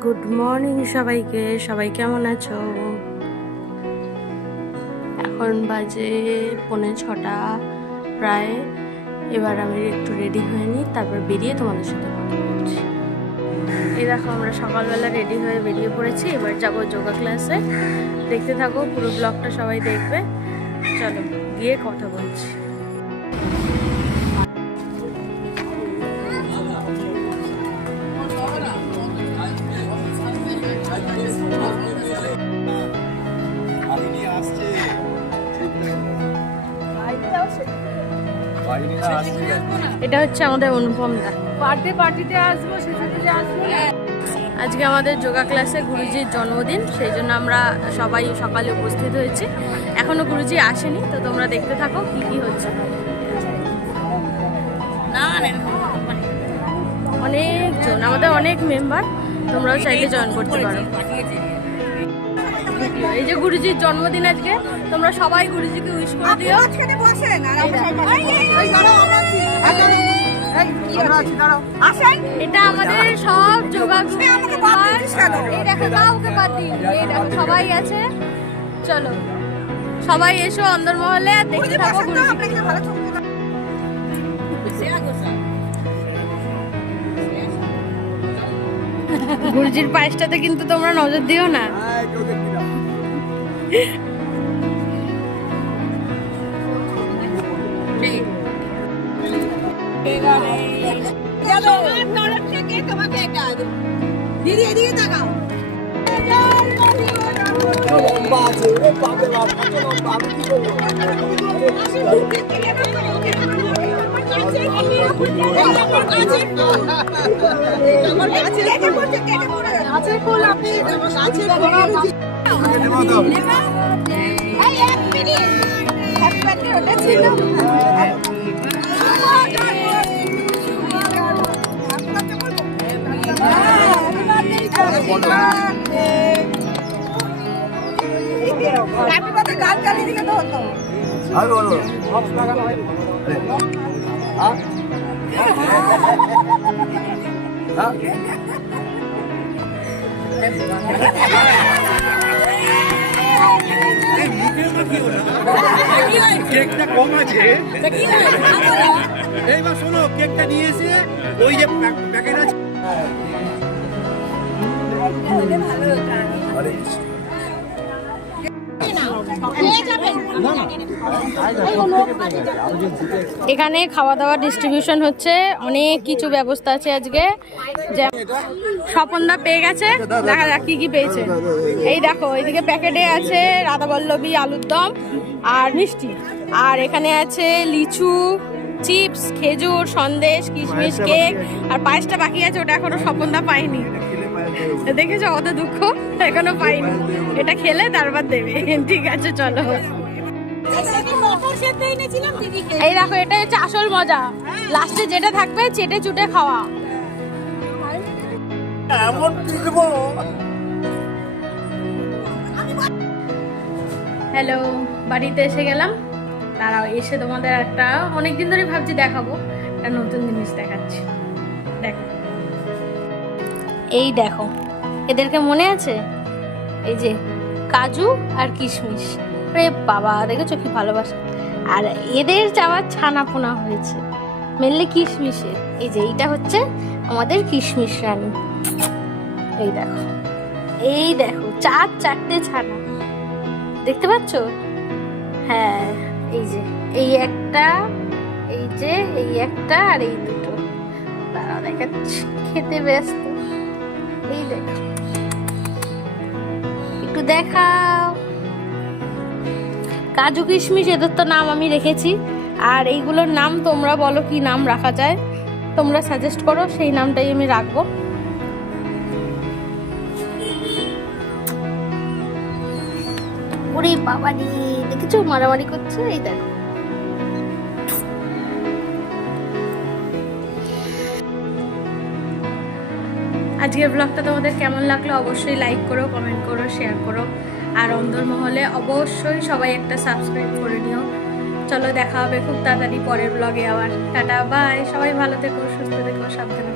Good morning সবাইকে। সবাই কেমন আছো? এখন বাজে 5:45 প্রায়। এবার আমি একটু রেডি হয়ে নিই, তারপর বেরিয়ে তোমাদের সাথে কথা বলছি। এই দেখো, আমরা সকালবেলা রেডি হয়ে বেরিয়ে পড়েছি। এবার যাব যোগা ক্লাসে। দেখতে থাকো, পুরো ব্লগটা সবাই দেখবে। চলো গিয়ে কথা বলছি। এটা হচ্ছে আমাদের অনুপম দা। পার্টিতে আসবো, সেটাতে আসবো। আজকে আমাদের যোগা ক্লাসে গুরুজির জন্মদিন, সেই জন্য আমরা সবাই সকালে উপস্থিত হয়েছি। এখনো গুরুজি আসেনি, তো তোমরা দেখতে থাকো কি কি হচ্ছে। অনেকজন, আমাদের অনেক মেম্বার, তোমরাও চাইলে জয়েন করতে পারো। এই যে গুরুজির জন্মদিন আজকে, তোমরা সবাই গুরুজিকে উইশ করে দিও। এটা আমাদের সব যোগা এই দেখো, কাউকে বাদ দিই, এই দেখো সবাই আছে। চলো সবাই এসো অন্দরমহলে আর দেখতে থাকো গুরুজির পায়েসটাতে কিন্তু তোমরা নজর দিও না। দিদি এদিকে তাকাও। গান গালি দিলে তো হতো। কেকটা কম আছে, এইবার শোনো, কেকটা নিয়ে এসে ওই যে প্যাকেট আছে। এখানে খাওয়া দাওয়া ডিস্ট্রিবিউশন হচ্ছে, অনেক কিছু ব্যবস্থা আছে আজকে। স্বপনদা পেয়ে গেছে, দেখা যাক কি কি পেয়েছে। এই দেখো, এইদিকে প্যাকেটে আছে রাধাবল্লভী আলুর দম আর মিষ্টি, আর এখানে আছে লিচু, চিপস, খেজুর, সন্দেশ, কিশমিশ, কেক, আর পায়েসটা বাকি আছে, ওটা এখনো স্বপনদা পাইনি। দেখেছো কত দুঃখ, এখনো পাইনি। এটা খেলে তারপর দেবে। ঠিক আছে চলো। এই দেখো, এটা হচ্ছে আসল মজা, লাস্টে যেটা থাকবে চেটে চুটে খাওয়া। হ্যালো, বাড়িতে এসে গেলাম। দাঁড়াও, এসে তোমাদের একটা অনেকদিন ধরে ভাবছি দেখাবো, একটা নতুন জিনিস দেখাচ্ছি। দেখো, এই দেখো, এদেরকে মনে আছে? এই যে কাজু আর কিশমিশ, রে বাবা, দেখেছো কি ভালোবাসা। আর এদের চাওয়ার ছানা পোনা হয়েছে মেনলি কিশমিশে। এই যে এইটা হচ্ছে আমাদের কিশমিশ রানী। এই দেখো, এই দেখো, চারটে ছানা, দেখতে পাচ্ছ? হ্যাঁ, এই যে এই একটা, এই যে এই একটা, আর এই দুটো। দাঁড়াও দেখাচ্ছি, খেতে ব্যস্ত। এই দেখো, একটু দেখাও। কাজু কিশমিশ, এদের তো নাম আমি রেখেছি, আর এইগুলোর নাম তোমরা বলো কি নাম রাখা যায়, তোমরা সাজেস্ট করো, সেই নামটাই আমি রাখবো। ওরে বাবা রে, দেখেছো মারামারি করছে। এই দেখো, আজকের ব্লগটা তোমাদের কেমন লাগলো অবশ্যই লাইক করো, কমেন্ট করো, শেয়ার করো, আর অন্দরমহলে অবশ্যই সবাই একটা সাবস্ক্রাইব করে নিও। চলো দেখা হবে খুব তাড়াতাড়ি পরের ব্লগে আবার। টাটা, বাই, সবাই ভালো থেকো, সুস্থ থেকো, সাবধানে।